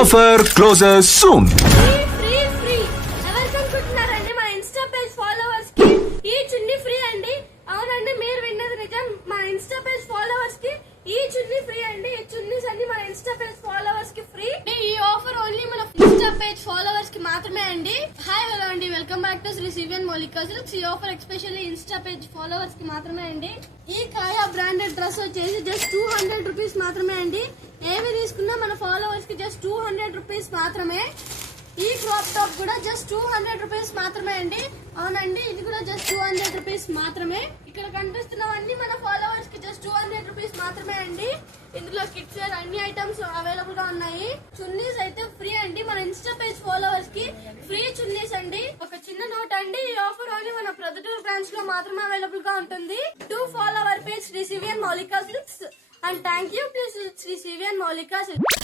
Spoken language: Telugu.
Offer closes soon. ఫ్రీ ఎవరికనుకుంటున్నారండి? మా ఇన్స్టా పేజ్ ఫాలోవర్స్ కి ఈ చున్నీ ఫ్రీ అండి. అవునండి, మీరు విన్నది నిజం. మా ఇన్స్టా పేజ్ ఫాలోవర్స్ కి ఈ చున్నీ ఫ్రీ అండి. ఈ చున్నీస్ అన్ని మన ఇన్స్టా పేజ్ ఫాలోవర్స్ కి ఫ్రీ. ఈ ఆఫర్ ఓన్లీ మన ఇన్స్టా పేజ్ ఫాలోవర్స్ కి మాత్రమే అండి. హాయ్ హలో అండి, welcome back to Sri CVN Moulika silks. ఈ offer especially Insta page followers కి మాత్రమే అండి. ఈ కాయా బ్రాండెడ్ డ్రెస్ వచ్చేసి జస్ట్ 200 రూపీస్ మాత్రమే అండి. ఏవి తీసుకున్నా మన ఫాలోవర్స్ కి జస్ట్ 200 రూపీస్ మాత్రమే. ఈ క్రాప్ టాప్ కూడా జస్ట్ 200 రూపీస్ మాత్రమే అండి. అవునండి, ఇది కూడా జస్ట్ 200 రూపీస్ మాత్రమే. ఇక్కడ కనిపిస్తున్నవన్నీ మన ఫాలోవర్స్ కి జస్ట్ 200 రూపీస్ మాత్రమే అండి. ఇందులో కిడ్స్ వేర్ అన్ని ఐటమ్స్ అవైలబుల్ గా ఉన్నాయి. చున్నీస్ అయితే ఫ్రీ అండి. మన ఇన్స్టా పేజ్ ఫాలోవర్స్ కి ఫ్రీ చున్నీస్ అండి. ఒక చిన్న నోట్ అండి, ఈ ఆఫర్ ఓన్లీ మన ప్రొద్దుటూరు బ్రాంచ్ లో మాత్రమే అవైలబుల్ గా ఉంటుంది. To follow our page Sri CVN Moulika silks and thank you to Sri CVN Moulika silks.